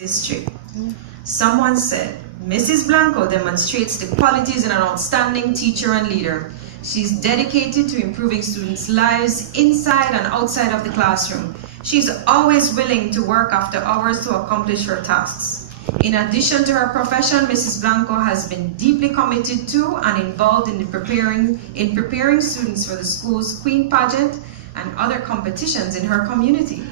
district. Someone said, Mrs. Blanco demonstrates the qualities in an outstanding teacher and leader. She's dedicated to improving students' lives inside and outside of the classroom. She's always willing to work after hours to accomplish her tasks. In addition to her profession, Mrs. Blanco has been deeply committed to and involved in preparing students for the school's Queen Pageant and other competitions in her community.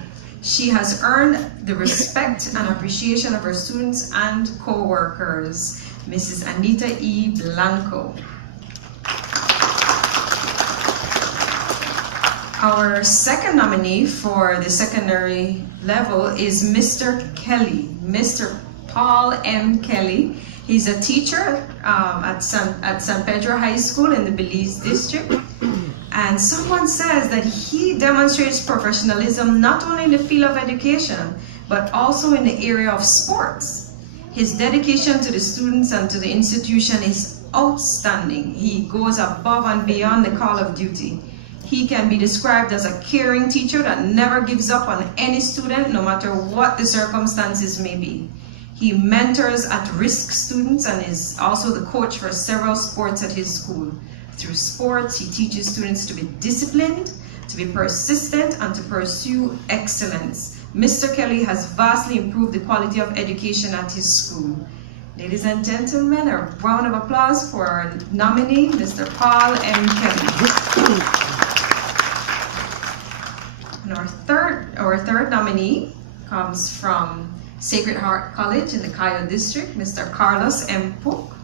She has earned the respect and appreciation of her students and co-workers. Mrs. Anita E. Blanco. Our second nominee for the secondary level is Mr. Kelly, Mr. Paul M. Kelly. He's a teacher at San Pedro High School in the Belize district. And someone says that he demonstrates professionalism not only in the field of education, but also in the area of sports. His dedication to the students and to the institution is outstanding. He goes above and beyond the call of duty. He can be described as a caring teacher that never gives up on any student, no matter what the circumstances may be. He mentors at-risk students and is also the coach for several sports at his school. Through sports, he teaches students to be disciplined, to be persistent, and to pursue excellence. Mr. Kelly has vastly improved the quality of education at his school. Ladies and gentlemen, a round of applause for our nominee, Mr. Paul M. Kelly. And our third nominee comes from Sacred Heart College in the Cayo District, Mr. Carlos M. Pook.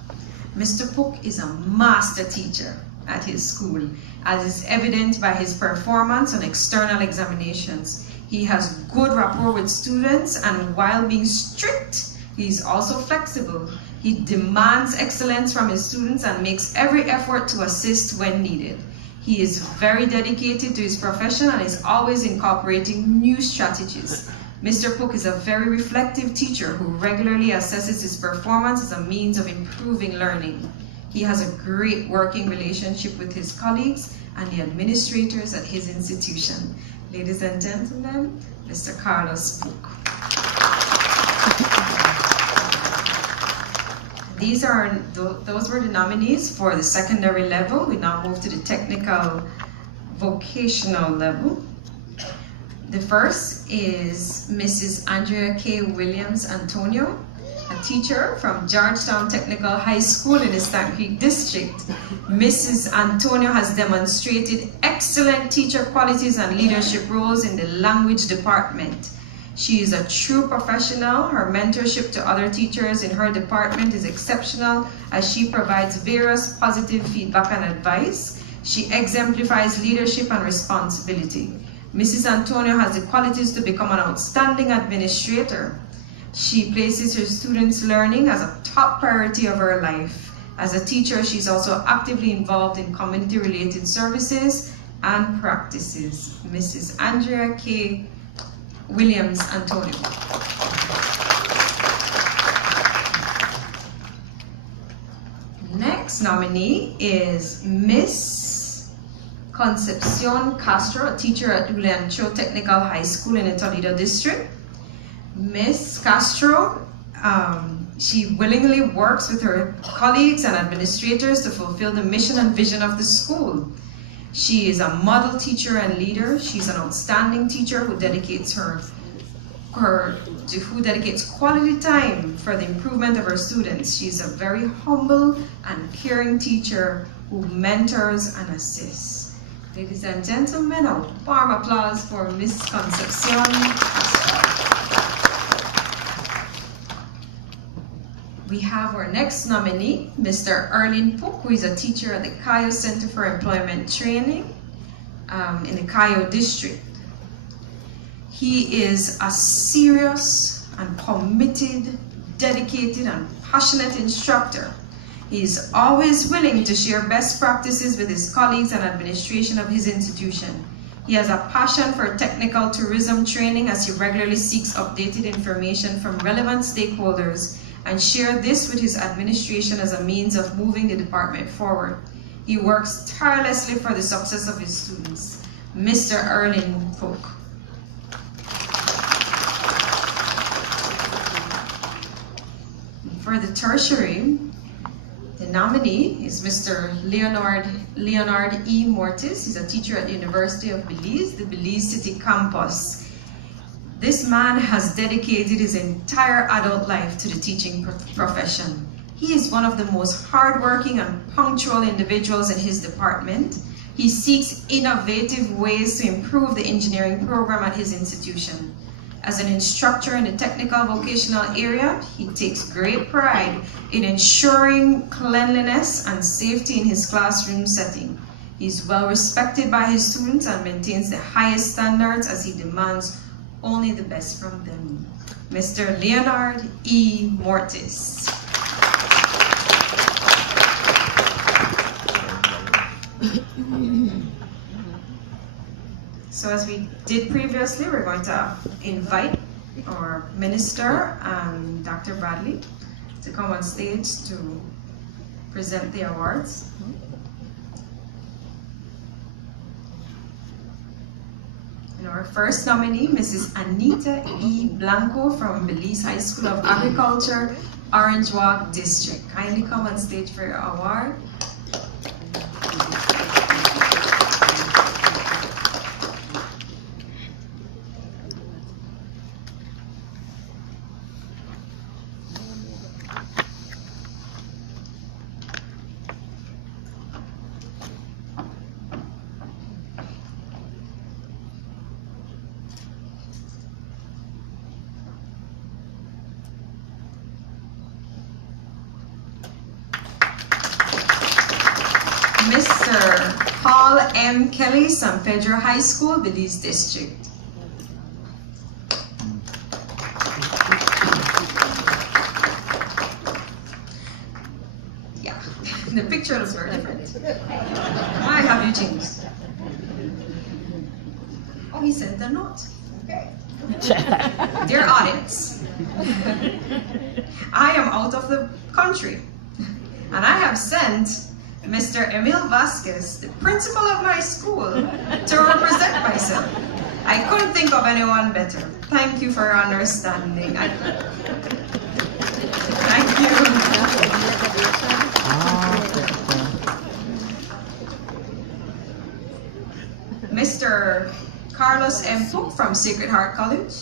Mr. Pook is a master teacher at his school, as is evident by his performance on external examinations. He has good rapport with students, and while being strict, he's also flexible. He demands excellence from his students and makes every effort to assist when needed. He is very dedicated to his profession and is always incorporating new strategies. Mr. Pook is a very reflective teacher who regularly assesses his performance as a means of improving learning. He has a great working relationship with his colleagues and the administrators at his institution. Ladies and gentlemen, Mr. Carlos Pook. Those were the nominees for the secondary level. We now move to the technical vocational level. The first is Mrs. Andrea K. Williams Antonio, a teacher from Georgetown Technical High School in the Stanton Creek District. Mrs. Antonio has demonstrated excellent teacher qualities and leadership roles in the language department. She is a true professional. Her mentorship to other teachers in her department is exceptional as she provides various positive feedback and advice. She exemplifies leadership and responsibility. Mrs. Antonio has the qualities to become an outstanding administrator. She places her students' learning as a top priority of her life. As a teacher, she's also actively involved in community-related services and practices. Mrs. Andrea K. Williams Antonio. Next nominee is Miss Concepcion Castro, a teacher at Ulancho Technical High School in the Toledo District. Miss Castro, she willingly works with her colleagues and administrators to fulfill the mission and vision of the school. She is a model teacher and leader. She's an outstanding teacher who dedicates quality time for the improvement of her students. She's a very humble and caring teacher who mentors and assists. Ladies and gentlemen, a warm applause for Miss Concepcion. We have our next nominee, Mr. Erlin Pook, who is a teacher at the Cayo Center for Employment Training in the Cayo District. He is a serious and committed, dedicated and passionate instructor. He is always willing to share best practices with his colleagues and administration of his institution. He has a passion for technical tourism training as he regularly seeks updated information from relevant stakeholders and share this with his administration as a means of moving the department forward. He works tirelessly for the success of his students. Mr. Erlin Pook. For the tertiary, the nominee is Mr. Leonard E. Mortis. He's a teacher at the University of Belize, the Belize City campus. This man has dedicated his entire adult life to the teaching profession. He is one of the most hardworking and punctual individuals in his department. He seeks innovative ways to improve the engineering program at his institution. As an instructor in the technical vocational area, he takes great pride in ensuring cleanliness and safety in his classroom setting. He's well respected by his students and maintains the highest standards as he demands only the best from them. Mr. Leonard E. Mortis. So as we did previously, we're going to invite our minister and Dr. Bradley to come on stage to present the awards. And our first nominee, Mrs. Anita E. Blanco from Belize High School of Agriculture, Orange Walk District. Kindly come on stage for your award. Mr. Paul M. Kelly, San Pedro High School, Belize District. Yeah, the picture looks very different. Why have you changed? Oh, he sent a note. Okay. Dear audience, I am out of the country, and I have sent Mr. Emil Vasquez, the principal of my school, to represent myself. I couldn't think of anyone better. Thank you for your understanding. Thank you. Mr. Carlos M. Cook from Sacred Heart College.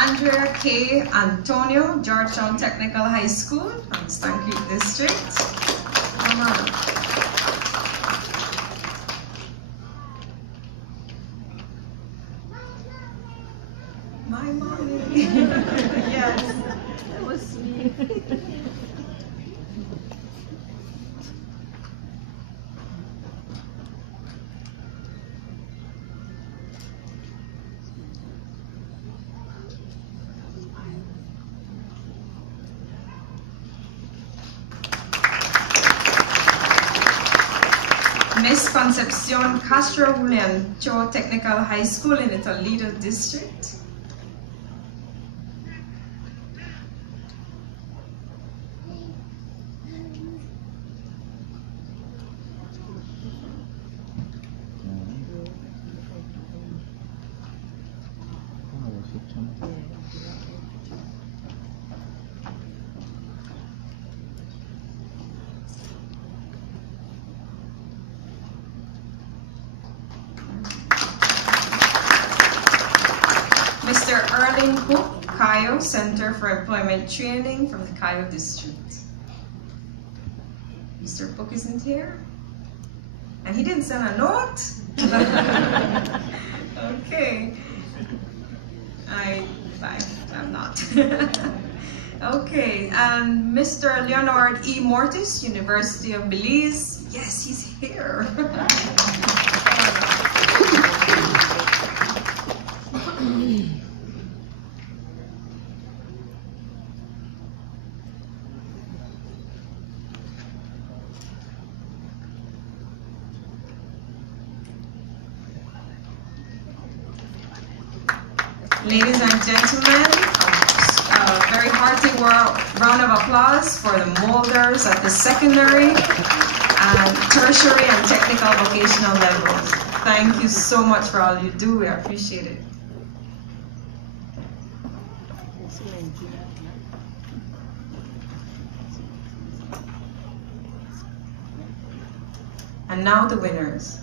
Andrea K. Antonio, Georgetown Technical High School from Stan Creek District. Come on. My mommy. Yes, that was sweet. Miss Concepcion Castro Julian Cho Technical High School in the Toledo District. Mr. Erling Cook, Cayo Center for Employment Training from the Cayo District. Mr. Cook isn't here. And he didn't send a note? Okay. I'm not. Okay, and Mr. Leonard E. Mortis, University of Belize. Yes, he's here. Ladies and gentlemen, a very hearty round of applause for the molders at the secondary and tertiary and technical vocational levels. Thank you so much for all you do. We appreciate it. And now the winners.